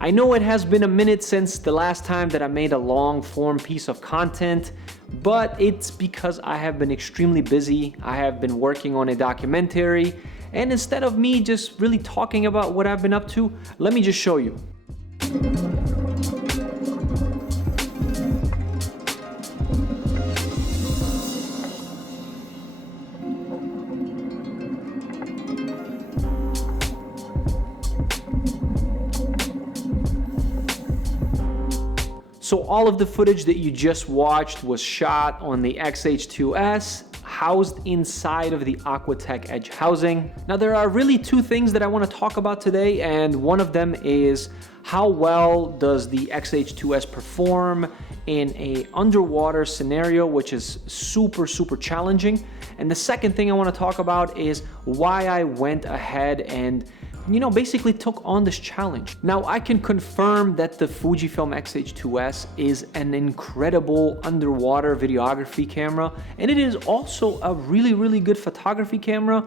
I know it has been a minute since the last time that I made a long form piece of content, but it's because I have been extremely busy. I have been working on a documentary, and instead of me just really talking about what I've been up to, let me just show you. So all of the footage that you just watched was shot on the XH2S, housed inside of the Aquatech edge housing. Now there are really two things that I want to talk about today, and one of them is how well does the XH2S perform in a underwater scenario, which is super challenging. And the second thing I want to talk about is why I went ahead and basically took on this challenge. Now I can confirm that the Fujifilm XH2S is an incredible underwater videography camera, and it is also a really good photography camera.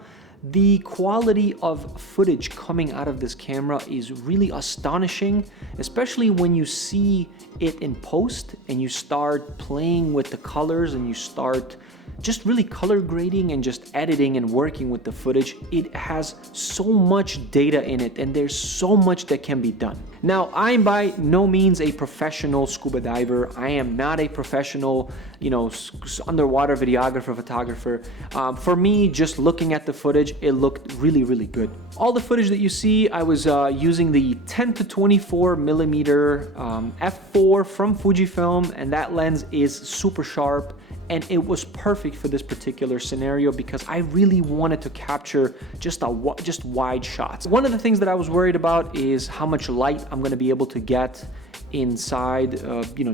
The quality of footage coming out of this camera is really astonishing, especially when you see it in post and you start playing with the colors and you start just really color grading and just editing and working with the footage. It has so much data in it, and there's so much that can be done. Now, I'm by no means a professional scuba diver. I am not a professional, underwater videographer, photographer. For me, just looking at the footage, it looked really good. All the footage that you see, I was using the 10 to 24 millimeter f4 from Fujifilm, and that lens is super sharp. And it was perfect for this particular scenario because I really wanted to capture just wide shots. One of the things that I was worried about is how much light I'm gonna be able to get inside,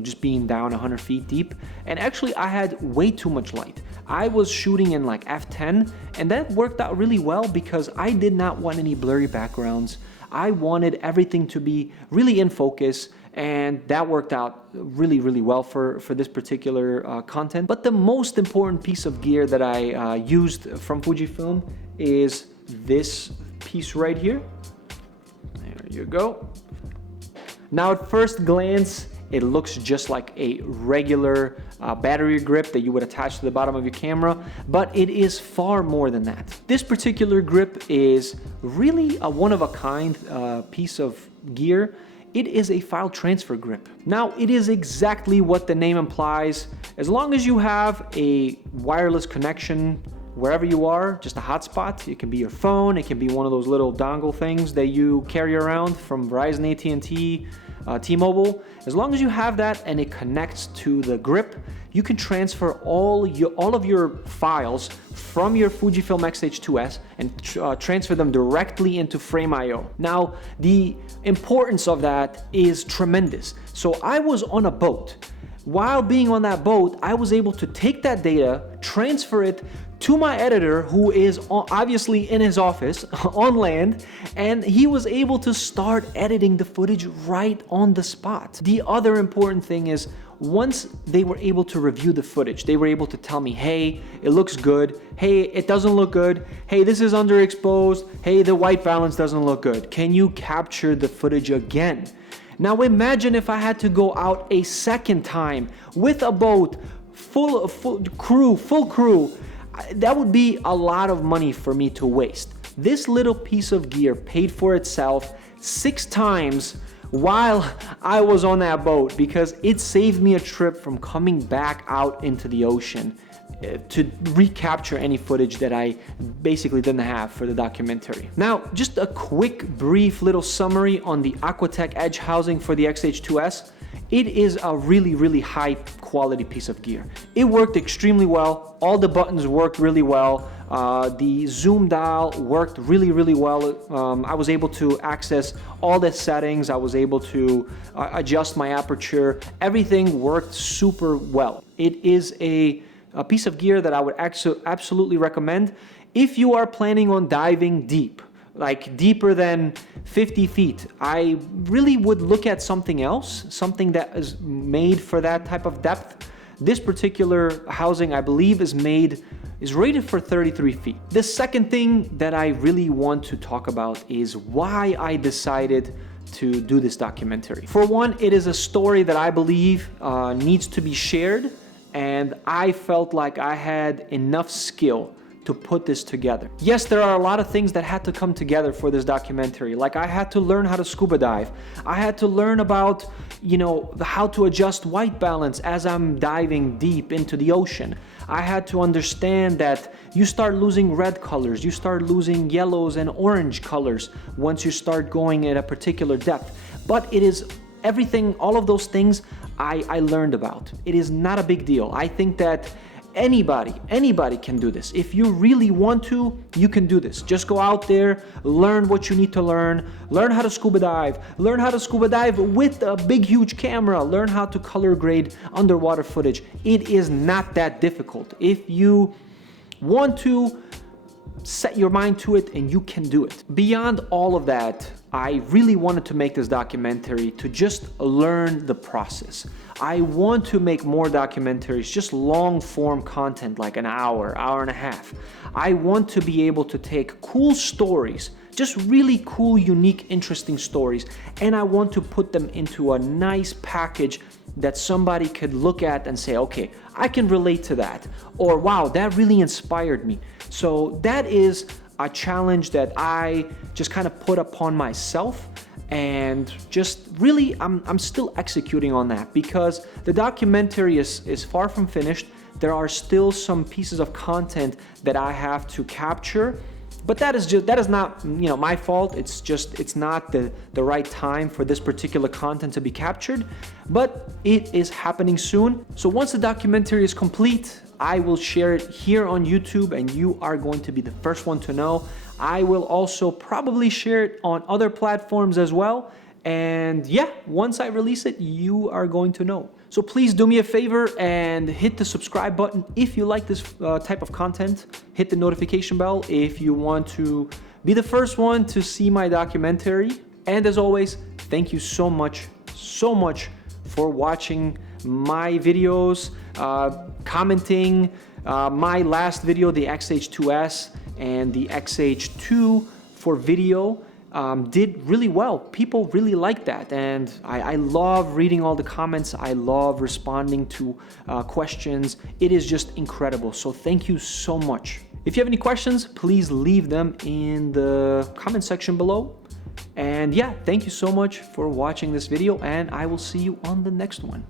just being down 100 feet deep. And actually I had way too much light. I was shooting in like f10, and that worked out really well because I did not want any blurry backgrounds. I wanted everything to be really in focus, and that worked out really well for this particular content. But the most important piece of gear that I used from Fujifilm is this piece right here. There you go. Now at first glance, it looks just like a regular battery grip that you would attach to the bottom of your camera, but it is far more than that. This particular grip is really a one-of-a-kind piece of gear. It is a file transfer grip. Now, it is exactly what the name implies. As long as you have a wireless connection wherever you are, just a hotspot. It can be your phone, it can be one of those little dongle things that you carry around from Verizon, AT&T, T-Mobile. As long as you have that and it connects to the grip, you can transfer all of your files from your Fujifilm X-H2S and transfer them directly into Frame.io. Now, the importance of that is tremendous. So I was on a boat. While being on that boat, I was able to take that data, transfer it to my editor, who is obviously in his office on land, and he was able to start editing the footage right on the spot. The other important thing is, once they were able to review the footage, they were able to tell me, hey, it looks good. Hey, it doesn't look good. Hey, this is underexposed. Hey, the white balance doesn't look good. Can you capture the footage again? Now imagine if I had to go out a second time with a boat, full crew. That would be a lot of money for me to waste. This little piece of gear paid for itself 6 times while I was on that boat, because it saved me a trip from coming back out into the ocean to recapture any footage that I basically didn't have for the documentary. Now, just a quick, brief little summary on the Aquatech edge housing for the XH2S. It is a really high quality piece of gear. It worked extremely well. All the buttons worked really well. The zoom dial worked really well. I was able to access all the settings. I was able to adjust my aperture. Everything worked super well. It is a piece of gear that I would absolutely recommend if you are planning on diving deep, like deeper than 50 feet. I really would look at something else, something that is made for that type of depth. This particular housing, I believe, is rated for 33 feet. The second thing that I really want to talk about is why I decided to do this documentary. For one, it is a story that I believe needs to be shared, and I felt like I had enough skill to put this together. Yes, there are a lot of things that had to come together for this documentary. Like I had to learn how to scuba dive. I had to learn about, how to adjust white balance as I'm diving deep into the ocean. I had to understand that you start losing red colors, you start losing yellows and orange colors once you start going at a particular depth. But it is everything, all of those things I learned about. It is not a big deal. I think that anybody can do this. If you really want to, you can do this. Just go out there, learn what you need to learn how to scuba dive, learn how to scuba dive with a big, huge camera, learn how to color grade underwater footage. It is not that difficult. If you want to, set your mind to it and you can do it. Beyond all of that, I really wanted to make this documentary to just learn the process. I want to make more documentaries, just long form content, like an hour and a half. I want to be able to take cool stories, just really cool, unique, interesting stories, and I want to put them into a nice package that somebody could look at and say, okay, I can relate to that, or wow, that really inspired me. So that is a challenge that I just kind of put upon myself, and just really I'm still executing on that, because the documentary is far from finished. There are still some pieces of content that I have to capture, but that is not my fault. It's not the right time for this particular content to be captured, but it is happening soon. So once the documentary is complete, I will share it here on YouTube, and you are going to be the first one to know. I will also probably share it on other platforms as well. And yeah, once I release it, you are going to know. So please do me a favor and hit the subscribe button if you like this type of content. Hit the notification bell if you want to be the first one to see my documentary. And as always, thank you so much for watching my videos, commenting. My last video, the XH2S and the XH2 for video, did really well. People really like that, and I love reading all the comments. I love responding to questions. It is just incredible. So thank you so much. If you have any questions, please leave them in the comment section below. And yeah, thank you so much for watching this video, and I will see you on the next one.